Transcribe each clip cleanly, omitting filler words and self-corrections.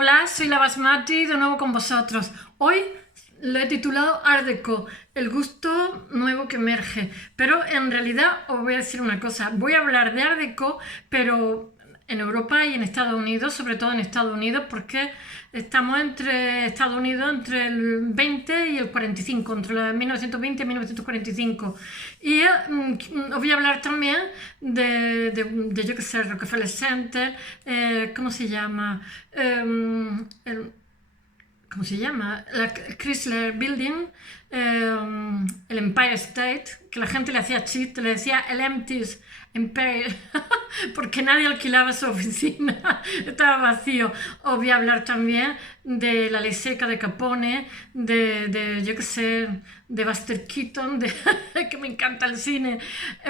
Hola, soy la Basmati de nuevo con vosotros. Hoy lo he titulado Art Deco, el gusto nuevo que emerge. Pero en realidad os voy a decir una cosa. Voy a hablar de Art Deco, pero en Europa y en Estados Unidos, sobre todo en Estados Unidos, porque estamos entre Estados Unidos entre el 20 y el 45, entre el 1920 y 1945. Y os voy a hablar también yo qué sé, Rockefeller Center, ¿cómo se llama? ¿Cómo se llama? La Chrysler Building, el Empire State, que la gente le hacía chiste, le decía el Empties Empire, porque nadie alquilaba su oficina, estaba vacío. Os voy a hablar también de la ley seca de Capone, yo qué sé, de Buster Keaton, que me encanta el cine.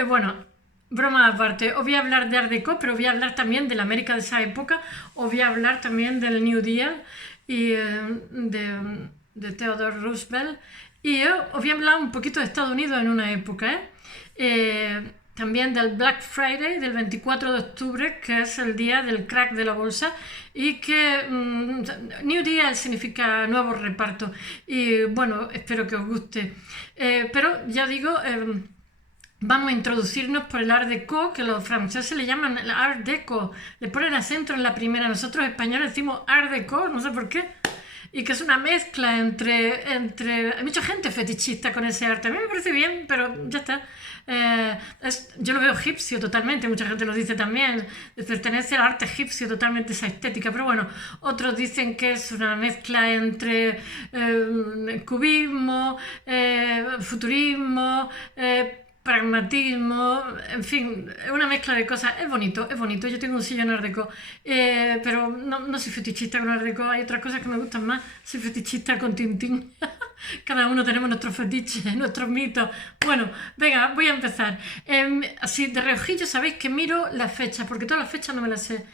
Bueno, broma aparte, os voy a hablar de Art Deco, pero voy a hablar también de la América de esa época, os voy a hablar también del New Deal y de Theodore Roosevelt, y os voy a hablar un poquito de Estados Unidos en una época, también del Black Friday, del 24 de octubre, que es el día del crack de la bolsa, y que New Deal significa nuevo reparto, y bueno, espero que os guste. Pero ya digo, vamos a introducirnos por el Art Deco, que los franceses le llaman el Art Deco, le ponen acento en la primera, nosotros españoles decimos Art Deco, no sé por qué, y que es una mezcla entre hay mucha gente fetichista con ese arte, a mí me parece bien, pero ya está. Yo lo veo egipcio totalmente, mucha gente lo dice también, pertenece al arte egipcio totalmente esa estética, pero bueno, otros dicen que es una mezcla entre cubismo, futurismo, pragmatismo, en fin, es una mezcla de cosas. Es bonito, es bonito. Yo tengo un sillón Art Deco, pero no soy fetichista con Art Deco. Hay otras cosas que me gustan más. Soy fetichista con Tintín. Cada uno tenemos nuestros fetiches, nuestros mitos. Bueno, venga, voy a empezar. Así de reojillo sabéis que miro las fechas, porque todas las fechas no me las sé.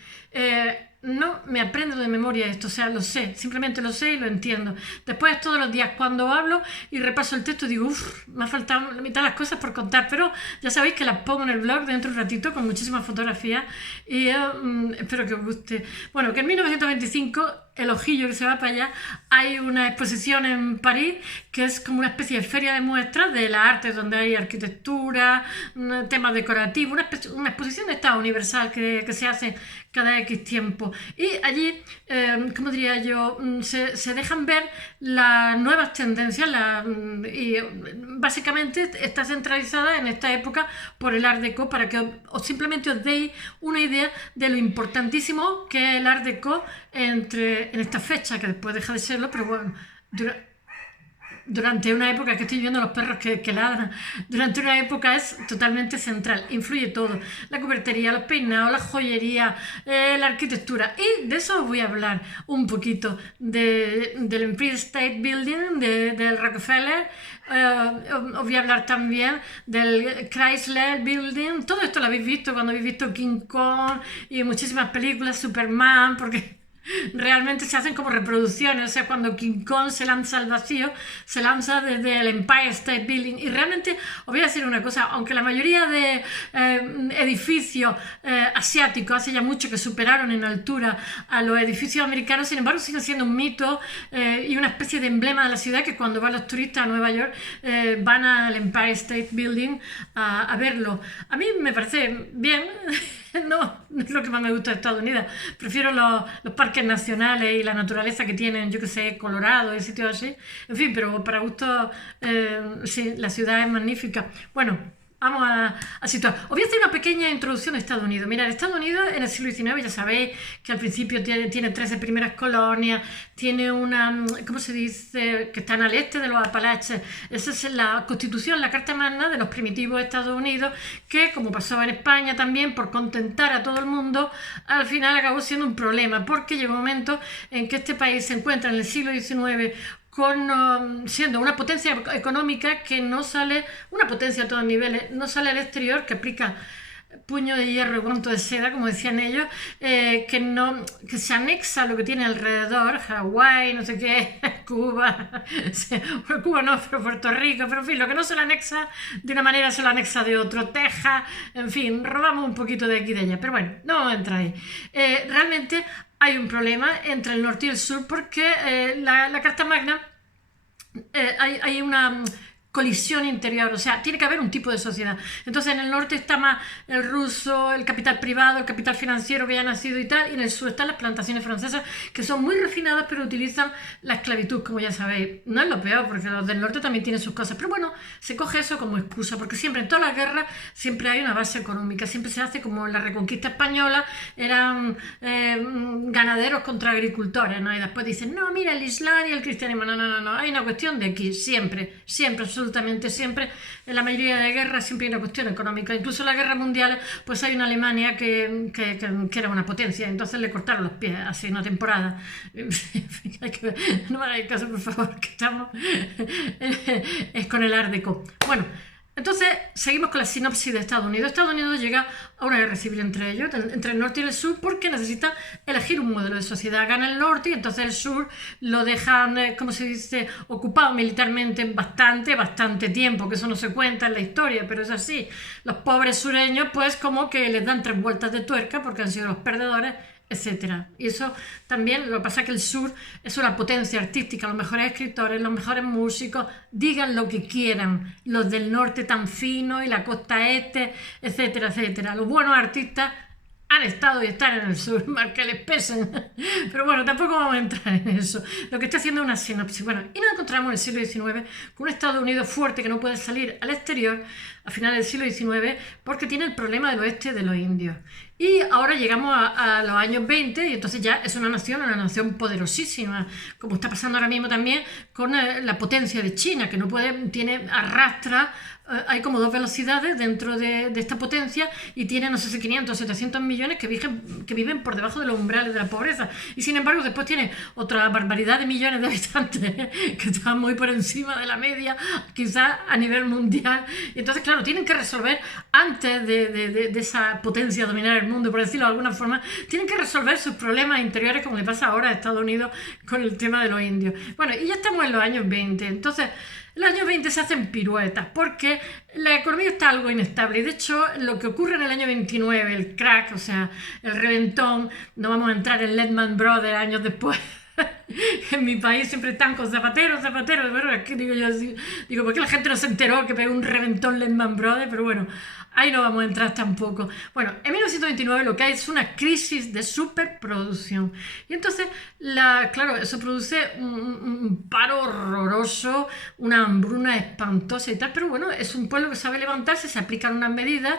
No me aprendo de memoria esto, o sea, lo sé, simplemente lo sé y lo entiendo. Después todos los días cuando hablo y repaso el texto digo, uff, me ha faltado la mitad de las cosas por contar, pero ya sabéis que las pongo en el blog dentro de un ratito con muchísimas fotografías y espero que os guste. Bueno, que en 1925 el ojillo que se va para allá, hay una exposición en París que es como una especie de feria de muestras de las artes donde hay arquitectura, temas decorativos, una exposición de estado universal que se hace cada X tiempo. Y allí, ¿cómo diría yo? Se dejan ver las nuevas tendencias y básicamente está centralizada en esta época por el Art Deco para que simplemente os deis una idea de lo importantísimo que es el Art Deco en esta fecha, que después deja de serlo, pero bueno, durante una época, que estoy viendo los perros que ladran, durante una época es totalmente central, influye todo, la cubertería, los peinados, la joyería, la arquitectura, y de eso os voy a hablar un poquito, del Empire State Building, del Rockefeller, os voy a hablar también del Chrysler Building. Todo esto lo habéis visto cuando habéis visto King Kong y muchísimas películas, Superman, porque realmente se hacen como reproducciones, o sea, cuando King Kong se lanza al vacío, se lanza desde el Empire State Building, y realmente os voy a decir una cosa, aunque la mayoría de edificios asiáticos hace ya mucho que superaron en altura a los edificios americanos, sin embargo siguen siendo un mito y una especie de emblema de la ciudad, que cuando van los turistas a Nueva York van al Empire State Building a verlo. A mí me parece bien. No es lo que más me gusta de Estados Unidos. Prefiero los parques nacionales y la naturaleza que tienen, yo que sé, Colorado y sitios así. En fin, pero para gusto, sí, la ciudad es magnífica. Bueno, vamos a situar. Os voy a hacer una pequeña introducción a Estados Unidos. Mirad, Estados Unidos en el siglo XIX, ya sabéis que al principio tiene 13 primeras colonias, tiene una, ¿cómo se dice?, que están al este de los Apalaches. Esa es la constitución, la carta magna de los primitivos Estados Unidos, que, como pasó en España también, por contentar a todo el mundo, al final acabó siendo un problema, porque llegó un momento en que este país se encuentra en el siglo XIX siendo una potencia económica que no sale, una potencia a todos niveles, no sale al exterior, que aplica puño de hierro y guanto de seda, como decían ellos, que se anexa a lo que tiene alrededor, Hawái, no sé qué, Cuba, Cuba no, pero Puerto Rico, pero en fin, lo que no se lo anexa de una manera se lo anexa de otro, Texas, en fin, robamos un poquito de aquí y de allá, pero bueno, no vamos a entrar ahí. Realmente hay un problema entre el norte y el sur porque la Carta Magna hay una colisión interior, o sea, tiene que haber un tipo de sociedad. Entonces en el norte está más el ruso, el capital privado, el capital financiero que ya ha nacido y tal, y en el sur están las plantaciones francesas que son muy refinadas pero utilizan la esclavitud, como ya sabéis. No es lo peor, porque los del norte también tienen sus cosas, pero bueno, se coge eso como excusa, porque siempre en todas las guerras siempre hay una base económica, siempre se hace como en la Reconquista Española, eran ganaderos contra agricultores, ¿no? Y después dicen, no, mira, el Islam y el cristianismo, no, hay una cuestión de aquí, siempre, absolutamente siempre, en la mayoría de guerras siempre hay una cuestión económica, incluso en las guerras mundiales, pues hay una Alemania que era una potencia, entonces le cortaron los pies, así, una temporada. No me hagáis caso, por favor, que estamos es con el Art Deco. Bueno, entonces seguimos con la sinopsis de Estados Unidos. Estados Unidos llega a una guerra civil entre ellos, entre el norte y el sur, porque necesita elegir un modelo de sociedad. Gana el norte y entonces el sur lo dejan, como se dice, ocupado militarmente bastante tiempo, que eso no se cuenta en la historia, pero es así. Los pobres sureños pues como que les dan 3 vueltas de tuerca porque han sido los perdedores, etcétera. Y eso también, lo que pasa es que el sur es una potencia artística, los mejores escritores, los mejores músicos, digan lo que quieran, los del norte tan fino y la costa este, etcétera. Los buenos artistas han estado y están en el sur, más que les pesen. Pero bueno, tampoco vamos a entrar en eso. Lo que estoy haciendo es una sinopsis. Bueno, y nos encontramos en el siglo XIX con un Estados Unidos fuerte que no puede salir al exterior a finales del siglo XIX porque tiene el problema del oeste de los indios. Y ahora llegamos a los años 20 y entonces ya es una nación poderosísima, como está pasando ahora mismo también con la potencia de China, que no puede, arrastra, hay como 2 velocidades dentro de esta potencia y tiene, no sé si 500 o 700 millones que viven por debajo de los umbrales de la pobreza. Y sin embargo después tiene otra barbaridad de millones de habitantes que están muy por encima de la media, quizás a nivel mundial. Y entonces, claro, tienen que resolver, antes de esa potencia dominar el mundo, por decirlo de alguna forma, tienen que resolver sus problemas interiores, como le pasa ahora a Estados Unidos con el tema de los indios. Bueno, y ya estamos en los años 20, entonces en los años 20 se hacen piruetas porque la economía está algo inestable y de hecho lo que ocurre en el año 29, el crack, o sea, el reventón, no vamos a entrar en Lehman Brothers años después. En mi país siempre están con Zapatero, bueno, es que digo yo, digo, ¿por qué la gente no se enteró que pegó un reventón Lehman Brothers? Pero bueno, ahí no vamos a entrar tampoco. Bueno, en 1929 lo que hay es una crisis de superproducción. Y entonces, claro, eso produce un paro horroroso, una hambruna espantosa y tal, pero bueno, es un pueblo que sabe levantarse, se aplican unas medidas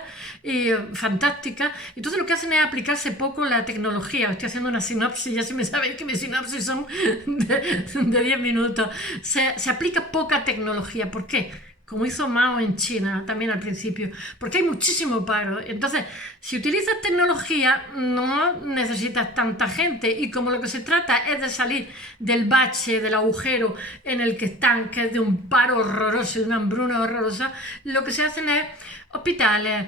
fantásticas. Entonces lo que hacen es aplicarse poco la tecnología. Estoy haciendo una sinopsis, ya si me sabéis que mis sinopsis son de 10 minutos. Se aplica poca tecnología. ¿Por qué? Como hizo Mao en China también al principio, porque hay muchísimo paro. Entonces, si utilizas tecnología, no necesitas tanta gente. Y como lo que se trata es de salir del bache, del agujero en el que están, que es de un paro horroroso y una hambruna horrorosa, lo que se hacen es hospitales,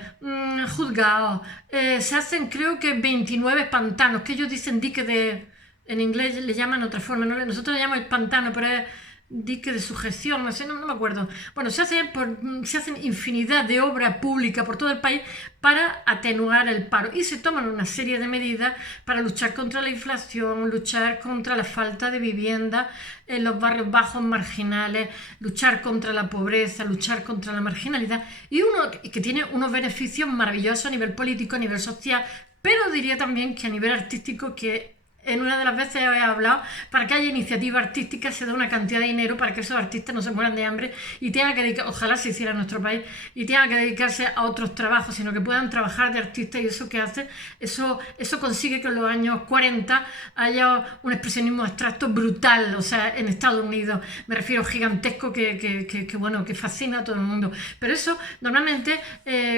juzgados, se hacen creo que 29 pantanos, que ellos dicen dique de... En inglés le llaman otra forma, ¿no? Nosotros le llamamos el pantano, pero es dique de sujeción, no sé, no me acuerdo. Bueno, se hacen infinidad de obras públicas por todo el país para atenuar el paro y se toman una serie de medidas para luchar contra la inflación, luchar contra la falta de vivienda en los barrios bajos marginales, luchar contra la pobreza, luchar contra la marginalidad y que tiene unos beneficios maravillosos a nivel político, a nivel social, pero diría también que a nivel artístico, que en una de las veces he hablado, para que haya iniciativa artística se da una cantidad de dinero para que esos artistas no se mueran de hambre y tengan que dedicar, ojalá se hiciera en nuestro país, y tengan que dedicarse a otros trabajos, sino que puedan trabajar de artistas. Y eso que hace, eso consigue que en los años 40 haya un expresionismo abstracto brutal, o sea, en Estados Unidos, me refiero gigantesco, que fascina a todo el mundo. Pero eso, normalmente,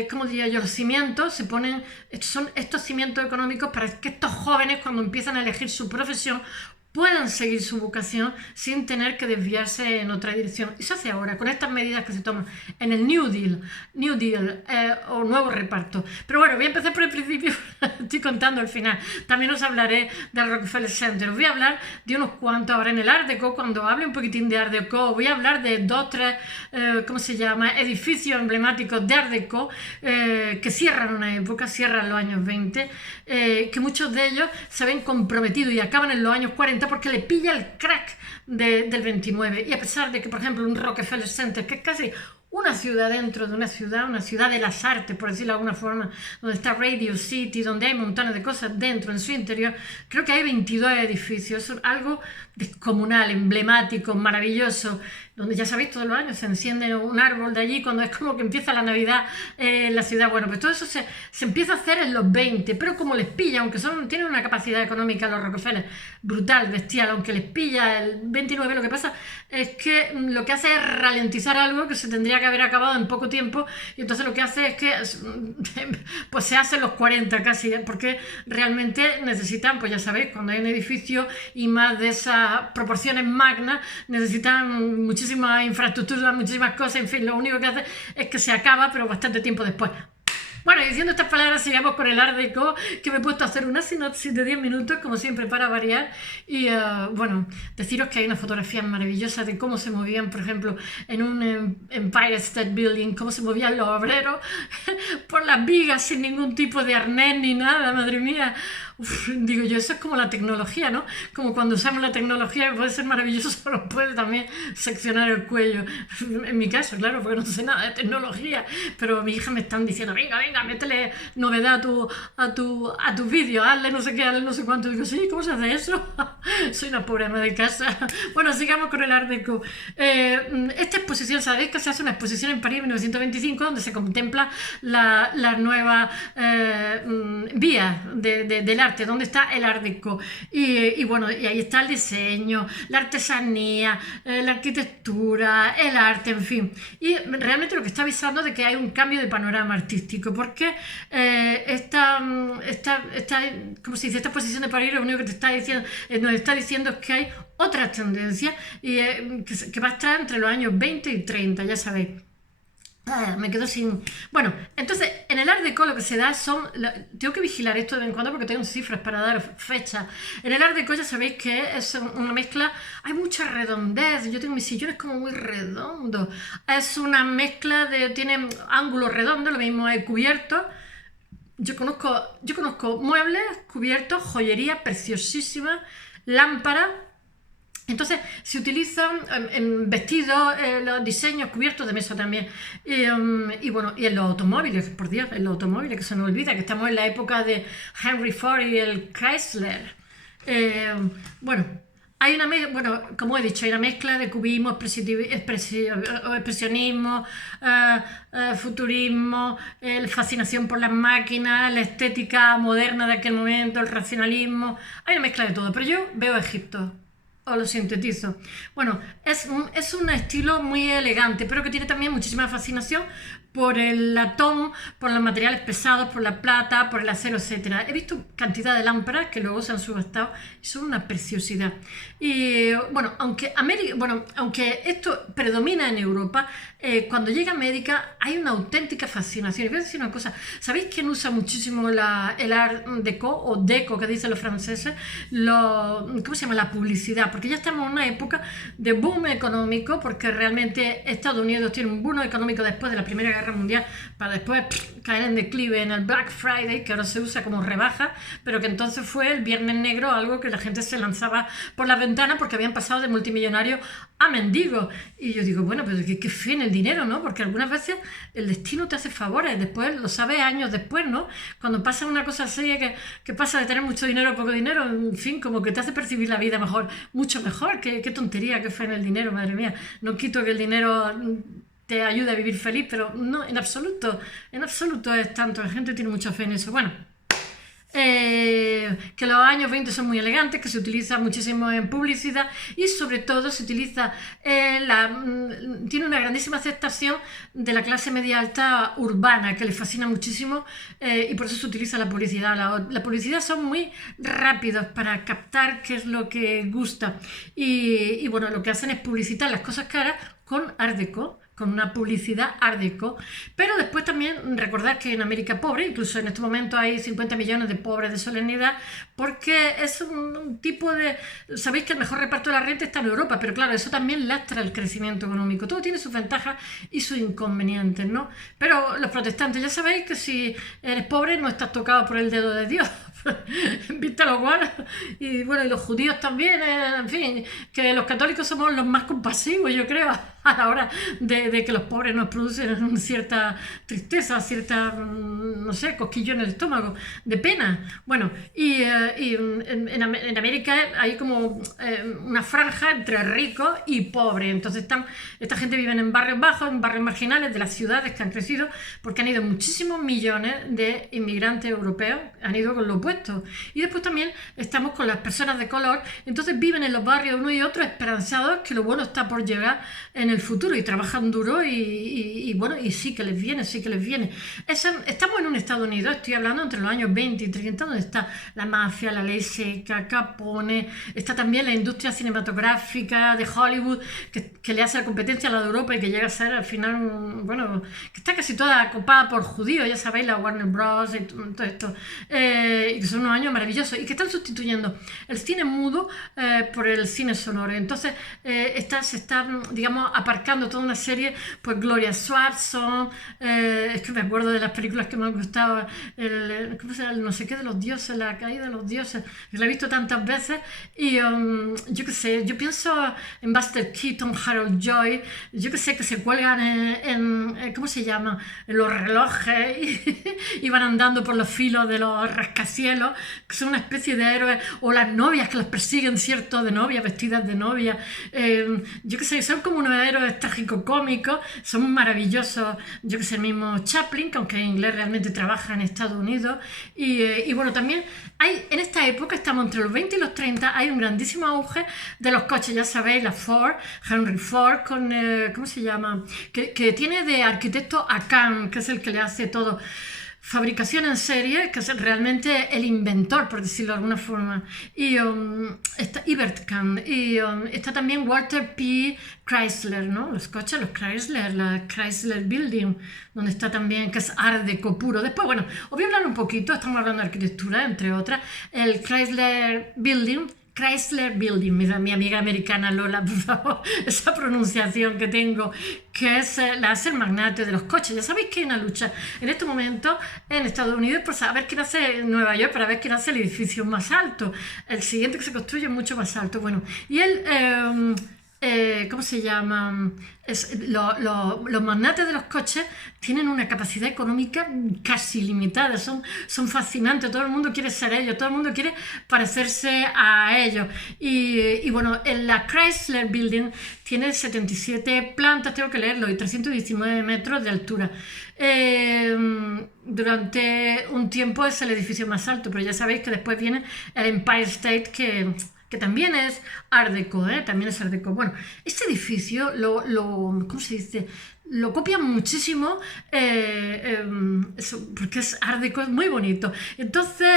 como diría yo, los cimientos se ponen, son estos cimientos económicos para que estos jóvenes, cuando empiezan a elegir su profesión, puedan seguir su vocación sin tener que desviarse en otra dirección. Y se hace ahora, con estas medidas que se toman en el New Deal o nuevo reparto. Pero bueno, voy a empezar por el principio, estoy contando el final. También os hablaré del Rockefeller Center. Os voy a hablar de unos cuantos ahora en el Art Deco. Cuando hable un poquitín de Art Deco, voy a hablar de 2, 3, edificios emblemáticos de Art Deco que cierran una época, cierran los años 20, que muchos de ellos se ven comprometidos y acaban en los años 40 porque le pilla el crack del 29. Y a pesar de que, por ejemplo, un Rockefeller Center, que es casi una ciudad dentro de una ciudad de las artes, por decirlo de alguna forma, donde está Radio City, donde hay montones de cosas dentro, en su interior, creo que hay 22 edificios, algo descomunal, emblemático, maravilloso, donde ya sabéis, todos los años se enciende un árbol de allí, cuando es como que empieza la Navidad en la ciudad. Bueno, pues todo eso se empieza a hacer en los 20, pero como les pilla, aunque tienen una capacidad económica los Rockefeller brutal, bestial, aunque les pilla el 29, lo que pasa es que lo que hace es ralentizar algo que se tendría que haber acabado en poco tiempo, y entonces lo que hace es que pues se hace en los 40 casi, porque realmente necesitan, pues ya sabéis, cuando hay un edificio y más de esas proporciones magnas, necesitan muchísimas infraestructuras, muchísimas cosas, en fin, lo único que hace es que se acaba, pero bastante tiempo después. Bueno, diciendo estas palabras, sigamos con el Art Deco, que me he puesto a hacer una sinopsis de 10 minutos, como siempre, para variar. Y bueno, deciros que hay unas fotografías maravillosas de cómo se movían, por ejemplo, en un Empire State Building, cómo se movían los obreros por las vigas sin ningún tipo de arnés ni nada, madre mía. Uf, digo yo, eso es como la tecnología, ¿no? Como cuando usamos la tecnología, puede ser maravilloso, pero puede también seccionar el cuello. En mi caso, claro, porque no sé nada de tecnología, pero mi hija me están diciendo, venga, métele novedad a tu vídeo, hazle no sé qué, hazle no sé cuánto. Digo, sí, ¿cómo se hace eso? Soy una pobre ama de casa. Bueno, sigamos con el Art Deco. Esta exposición, sabéis que se hace una exposición en París en 1925, donde se contempla la nueva vía del arte, donde está el Art Deco. Y bueno, y ahí está el diseño, la artesanía, la arquitectura, el arte, en fin. Y realmente lo que está avisando de que hay un cambio de panorama artístico, porque ¿cómo se dice? Esta exposición de París lo único que te está diciendo, nos está diciendo es que hay otras tendencias y que va a estar entre los años 20 y 30, ya sabéis. Me quedo sin... Bueno, entonces, en el Art Deco lo que se da tengo que vigilar esto de vez en cuando porque tengo cifras para dar fechas. En el Art Deco ya sabéis que es una mezcla... Hay mucha redondez. Yo tengo mis sillones como muy redondos. Es una mezcla tiene ángulos redondos, lo mismo hay cubiertos. Yo conozco muebles, cubiertos, joyería preciosísima, lámparas. Entonces se utilizan en vestidos, los diseños cubiertos de mesa también. Y bueno, y en los automóviles, por Dios, en los automóviles, que se nos olvida que estamos en la época de Henry Ford y el Chrysler. Bueno, como he dicho, hay una mezcla de cubismo, expresionismo, futurismo, fascinación por las máquinas, la estética moderna de aquel momento, el racionalismo. Hay una mezcla de todo, pero yo veo Egipto. O lo sintetizo. Bueno, es un estilo muy elegante, pero que tiene también muchísima fascinación por el latón, por los materiales pesados, por la plata, por el acero, etc. He visto cantidad de lámparas que luego se han subastado y son una preciosidad. Y bueno, aunque esto predomina en Europa, cuando llega a América hay una auténtica fascinación. Y voy a decir una cosa, ¿sabéis quién usa muchísimo el Art Deco o Deco, que dicen los franceses? ¿Cómo se llama? La publicidad, porque ya estamos en una época de boom económico, porque realmente Estados Unidos tiene un boom económico después de la Primera Guerra Mundial, para después caer en declive en el Black Friday, que ahora se usa como rebaja, pero que entonces fue el Viernes Negro, algo que la gente se lanzaba por las ventanas porque habían pasado de multimillonarios a mendigos. Y yo digo, bueno, pero qué fe en el dinero, ¿no? Porque algunas veces el destino te hace favores, después lo sabes años después, ¿no? Cuando pasa una cosa así, que pasa de tener mucho dinero a poco dinero, en fin, como que te hace percibir la vida mejor, mucho mejor. Qué tontería, qué fe en el dinero, madre mía. No quito que el dinero te ayude a vivir feliz, pero no, en absoluto es tanto. La gente tiene mucha fe en eso. Bueno, que los años 20 son muy elegantes, que se utiliza muchísimo en publicidad y sobre todo se utiliza, tiene una grandísima aceptación de la clase media alta urbana, que le fascina muchísimo, y por eso se utiliza la publicidad. La publicidad son muy rápidos para captar qué es lo que gusta y bueno, lo que hacen es publicitar las cosas caras con Art Deco, con una publicidad Art Deco. Pero después también recordad que en América pobre, incluso en este momento hay 50 millones de pobres de solemnidad, porque es un tipo de... Sabéis que el mejor reparto de la renta está en Europa, pero claro, eso también lastra el crecimiento económico. Todo tiene sus ventajas y sus inconvenientes, ¿no? Pero los protestantes, ya sabéis que si eres pobre no estás tocado por el dedo de Dios. ¿Viste lo cual? Y bueno, y los judíos también, en fin, que los católicos somos los más compasivos, yo creo, a la hora de que los pobres nos producen cierta tristeza, cierta, no sé, cosquillo en el estómago, de pena. Bueno, y en América hay como una franja entre ricos y pobres. Entonces esta gente vive en barrios bajos, en barrios marginales de las ciudades que han crecido, porque han ido muchísimos millones de inmigrantes europeos, han ido con lo opuesto. Y después también estamos con las personas de color, entonces viven en los barrios uno y otro esperanzados que lo bueno está por llegar en el futuro y trabajan duro y bueno, y sí que les viene, sí que les viene. Estamos en un Estados Unidos, estoy hablando entre los años 20 y 30, donde está la mafia, la ley seca, Capone, está también la industria cinematográfica de Hollywood, que le hace la competencia a la de Europa y que llega a ser al final, bueno, que está casi toda copada por judíos, ya sabéis, la Warner Bros. Y todo esto, y que son unos años maravillosos, y que están sustituyendo el cine mudo por el cine sonoro. Entonces se está, digamos, aparcando toda una serie, pues Gloria Swanson, es que me acuerdo de las películas que me han gustado, ¿cómo se llama? El no sé qué de los dioses, la caída de los dioses, que la he visto tantas veces, y yo qué sé, yo pienso en Buster Keaton, Harold Lloyd, yo qué sé, que se cuelgan ¿cómo se llama? En los relojes y van andando por los filos de los rascacielos, que son una especie de héroes, o las novias que los persiguen, ¿cierto? De novia, vestidas de novia, yo qué sé, son como unos héroes trágico-cómicos, son maravillosos, yo que sé, el mismo Chaplin, que aunque en inglés realmente trabaja en Estados Unidos, y bueno, también hay, en esta época, estamos entre los 20 y los 30, hay un grandísimo auge de los coches, ya sabéis, la Ford, Henry Ford, con, ¿cómo se llama? Que tiene de arquitecto a Kahn, que es el que le hace todo. Fabricación en serie, que es realmente el inventor, por decirlo de alguna forma, y está Ibert Kahn, y está también Walter P. Chrysler, ¿no? Los coches, los Chrysler, la Chrysler Building, donde está también, que es Art Deco puro. Después, bueno, os voy a hablar un poquito, estamos hablando de arquitectura, entre otras, el Chrysler Building, mi amiga americana Lola, por favor, esa pronunciación que tengo, que es la hace el magnate de los coches. Ya sabéis que hay una lucha en este momento en Estados Unidos por saber quién hace en Nueva York, para ver quién hace el edificio más alto. El siguiente que se construye es mucho más alto. Bueno, y él, ¿cómo se llama? Los magnates de los coches tienen una capacidad económica casi limitada, son fascinantes, todo el mundo quiere ser ellos, todo el mundo quiere parecerse a ellos. Y bueno, en la Chrysler Building tiene 77 plantas, tengo que leerlo, y 319 metros de altura. Durante un tiempo es el edificio más alto, pero ya sabéis que después viene el Empire State, que también es Art Deco, también es Art Deco. Bueno, este edificio ¿cómo se dice? Lo copian muchísimo, porque es Art Deco, es muy bonito. Entonces,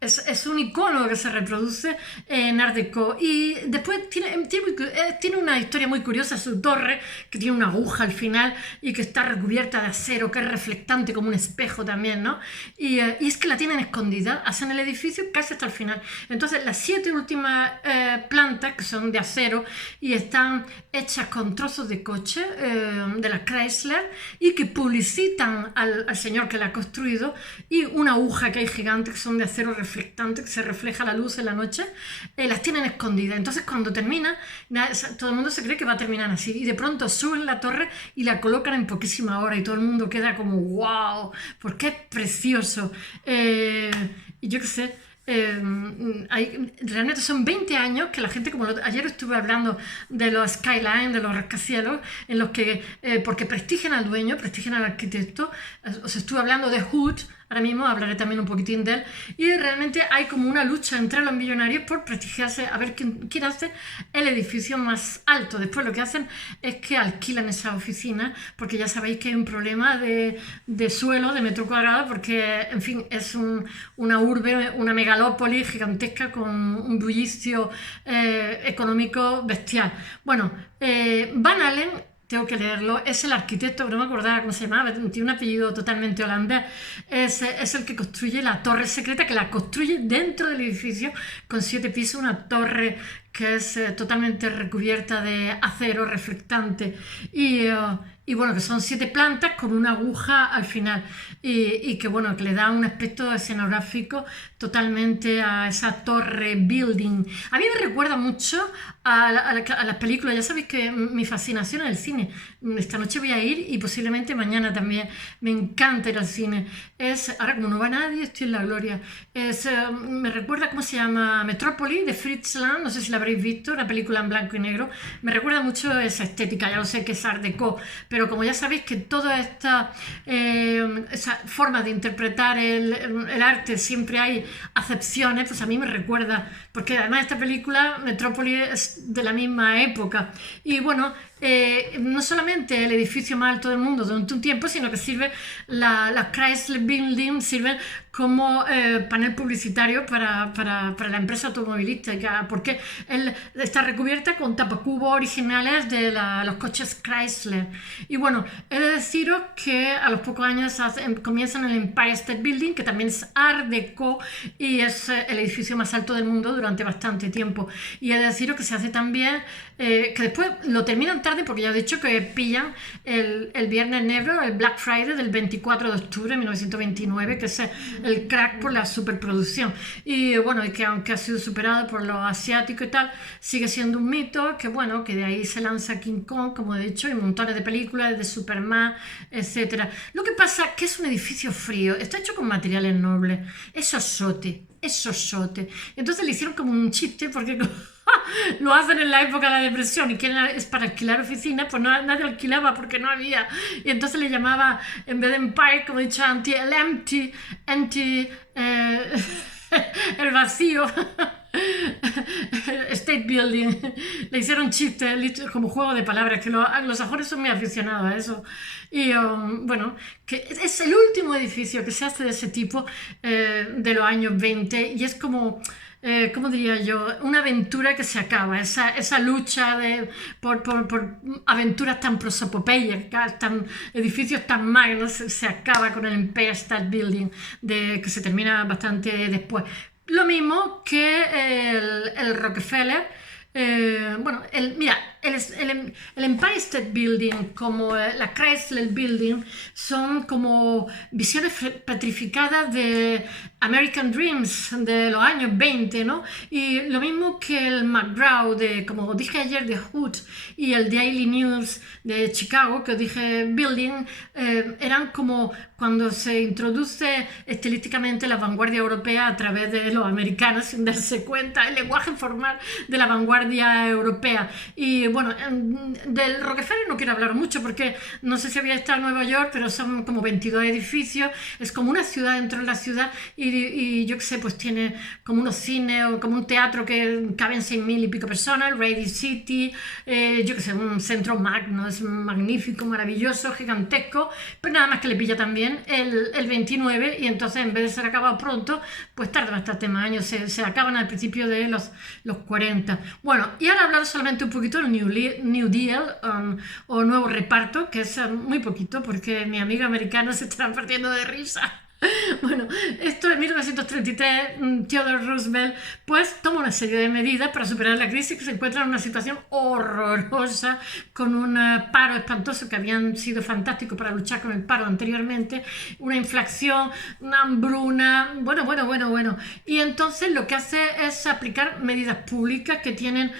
es un icono que se reproduce en Art Deco. Y después tiene una historia muy curiosa, su torre, que tiene una aguja al final y que está recubierta de acero, que es reflectante como un espejo también, ¿no? Y es que la tienen escondida, hacen el edificio casi hasta el final. Entonces, las 7 últimas plantas, que son de acero y están hechas con trozos de coche, de la Chrysler, y que publicitan al señor que la ha construido, y una aguja que hay gigante, que son de acero reflectante, que se refleja la luz en la noche, las tienen escondidas. Entonces cuando termina, todo el mundo se cree que va a terminar así, y de pronto suben la torre y la colocan en poquísima hora, y todo el mundo queda como wow, porque es precioso. Y yo qué sé, realmente son 20 años que la gente, como ayer estuve hablando de los skyline, de los rascacielos, en los que, porque prestigian al dueño, prestigian al arquitecto, os estuve hablando de Hood, ahora mismo hablaré también un poquitín de él, y realmente hay como una lucha entre los millonarios por prestigiarse, a ver quién hace el edificio más alto. Después lo que hacen es que alquilan esas oficinas, porque ya sabéis que hay un problema de suelo, de metro cuadrado, porque, en fin, es una urbe, una megalópolis gigantesca con un bullicio económico bestial. Bueno, Van Allen, tengo que leerlo, es el arquitecto, no me acordaba cómo se llamaba, tiene un apellido totalmente holandés, es el que construye la torre secreta, que la construye dentro del edificio con 7 pisos, una torre que es totalmente recubierta de acero reflectante y bueno, que son 7 plantas con una aguja al final y que bueno, que le da un aspecto escenográfico totalmente a esa torre building. A mí me recuerda mucho a las películas. Ya sabéis que mi fascinación es el cine. Esta noche voy a ir y posiblemente mañana también. Me encanta ir al cine. Ahora como no va nadie, estoy en la gloria. Me recuerda, ¿cómo se llama? Metrópoli, de Fritz Lang, no sé si la habréis visto, una película en blanco y negro. Me recuerda mucho esa estética, ya lo sé que es Art Deco, pero como ya sabéis que toda esta forma de interpretar el arte siempre hay acepciones, pues a mí me recuerda, porque además esta película, Metrópoli, es de la misma época. Y bueno, no solamente el edificio más alto del mundo durante un tiempo, sino que sirve, la Chrysler Building sirve como panel publicitario para la empresa automovilística, porque él está recubierta con tapacubos originales de los coches Chrysler. Y bueno, he de deciros que a los pocos años comienzan el Empire State Building, que también es Art Deco y es el edificio más alto del mundo durante bastante tiempo. Y he de deciros que se hace también, que después lo terminan tarde, porque ya he dicho que pillan el Viernes Negro, el Black Friday del 24 de octubre de 1929, que es el crack por la superproducción. Y bueno, y que aunque ha sido superado por los asiáticos y tal, sigue siendo un mito, que bueno, que de ahí se lanza King Kong, como he dicho, y montones de películas de Superman, etcétera. Lo que pasa es que es un edificio frío, está hecho con materiales nobles, es sosote. Entonces le hicieron como un chiste, porque lo hacen en la época de la depresión y es para alquilar oficinas, pues nadie alquilaba porque no había. Y entonces le llamaba, en vez de Empire, como he dicho antes, el empty, el vacío. State Building. Le hicieron chistes como juego de palabras, que los anglosajones son muy aficionados a eso. Y bueno, que es el último edificio que se hace de ese tipo de los años 20 y es como ¿cómo diría yo? Una aventura que se acaba, esa lucha por aventuras tan prosopopeyas, edificios tan magnos, se acaba con el Empire State Building, que se termina bastante después. Lo mismo que el Rockefeller. Bueno, mira, el Empire State Building como la Chrysler Building son como visiones petrificadas de American Dreams de los años 20, ¿no? Y lo mismo que el McGraw, como dije ayer, de Hood, y el Daily News de Chicago, que dije Building, eran como cuando se introduce estilísticamente la vanguardia europea a través de los americanos sin darse cuenta, el lenguaje formal de la vanguardia europea. Y bueno, del Rockefeller no quiero hablar mucho porque no sé si había estado en Nueva York, pero son como 22 edificios, es como una ciudad dentro de la ciudad y yo qué sé, pues tiene como unos cines o como un teatro que caben 6.000 y pico personas, el Radio City, yo qué sé, un centro magno, es magnífico, maravilloso, gigantesco, pero nada más que le pilla también el 29 y entonces en vez de ser acabado pronto, pues tarda bastante más años, se acaban al principio de los 40. Bueno, y ahora hablar solamente un poquito del New Deal o nuevo reparto, que es muy poquito porque mis amigos americanos se están partiendo de risa. Bueno, esto en 1933, Theodore Roosevelt pues toma una serie de medidas para superar la crisis, que se encuentra en una situación horrorosa, con un paro espantoso, que habían sido fantásticos para luchar con el paro anteriormente, una inflación, una hambruna, bueno. Y entonces lo que hace es aplicar medidas públicas que tienen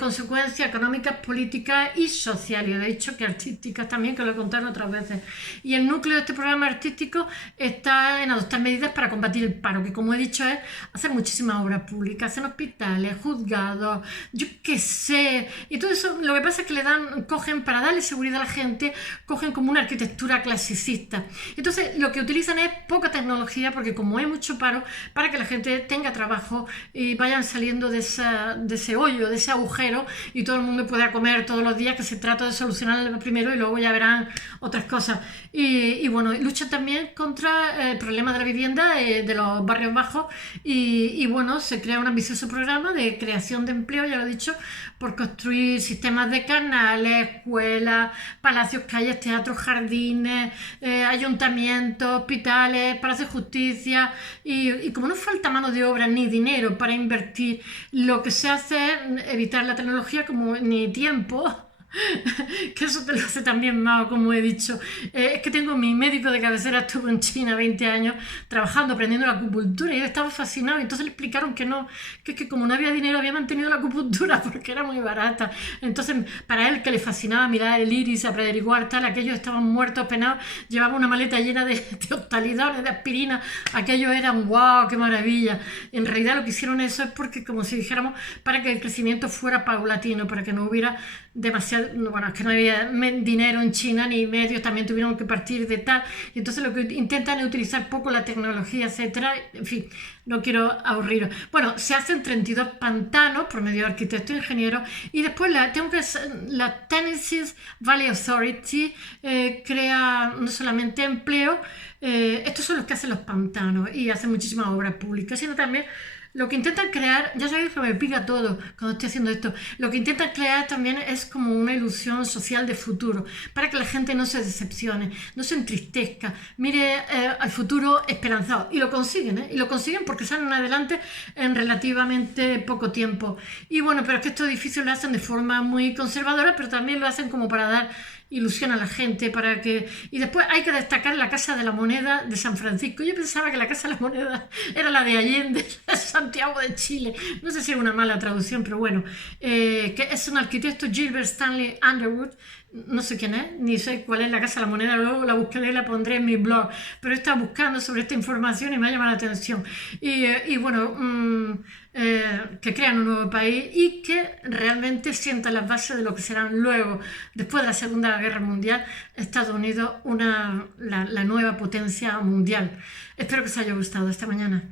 consecuencias económicas, políticas y sociales, de hecho que artísticas también, que lo he contado otras veces. Y el núcleo de este programa artístico está en también adoptar medidas para combatir el paro, que como he dicho es hacer muchísimas obras públicas, en hospitales, juzgados, yo qué sé. Y todo eso lo que pasa es que cogen para darle seguridad a la gente, cogen como una arquitectura clasicista. Entonces lo que utilizan es poca tecnología, porque como hay mucho paro, para que la gente tenga trabajo y vayan saliendo de ese hoyo, de ese agujero, y todo el mundo pueda comer todos los días, que se trata de solucionar primero y luego ya verán otras cosas. Y bueno, luchan también contra el problema de la vivienda de los barrios bajos y bueno, se crea un ambicioso programa de creación de empleo, ya lo he dicho, por construir sistemas de canales, escuelas, palacios, calles, teatros, jardines, ayuntamientos, hospitales, palacios de justicia y como no falta mano de obra ni dinero para invertir, lo que se hace es evitar la tecnología como ni tiempo. Que eso te lo hace también Mao, como he dicho. Es que tengo mi médico de cabecera, estuvo en China 20 años trabajando, aprendiendo la acupuntura, y yo estaba fascinado. Y entonces le explicaron que no, que como no había dinero, había mantenido la acupuntura porque era muy barata. Entonces, para él, que le fascinaba mirar el iris, averiguar tal, aquellos estaban muertos, penados, llevaba una maleta llena de hospitalidones, de aspirina, aquellos eran wow, qué maravilla. En realidad lo que hicieron eso es porque, como si dijéramos, para que el crecimiento fuera paulatino, para que no hubiera demasiado, bueno, es que no había dinero en China ni medios, también tuvieron que partir de tal, y entonces lo que intentan es utilizar poco la tecnología, etcétera. En fin, no quiero aburriros. Bueno, se hacen 32 pantanos por medio de arquitectos e ingenieros, y después la Tennessee Valley Authority crea no solamente empleo, estos son los que hacen los pantanos y hacen muchísimas obras públicas, sino también lo que intentan crear, ya sabéis que me pica todo cuando estoy haciendo esto, lo que intentan crear también es como una ilusión social de futuro, para que la gente no se decepcione, no se entristezca, mire al futuro esperanzado. Y lo consiguen porque salen adelante en relativamente poco tiempo. Y bueno, pero es que estos edificios lo hacen de forma muy conservadora, pero también lo hacen como para dar ilusión a la gente, para que... Y después hay que destacar la Casa de la Moneda de San Francisco. Yo pensaba que la Casa de la Moneda era la de Allende, Santiago de Chile. No sé si es una mala traducción, pero bueno. Que es un arquitecto, Gilbert Stanley Underwood. No sé quién es, ni sé cuál es la Casa de la Moneda, luego la buscaré y la pondré en mi blog, pero he estado buscando sobre esta información y me ha llamado la atención. Y bueno, que crean un nuevo país y que realmente sientan las bases de lo que serán luego, después de la Segunda Guerra Mundial, Estados Unidos, la nueva potencia mundial. Espero que os haya gustado esta mañana.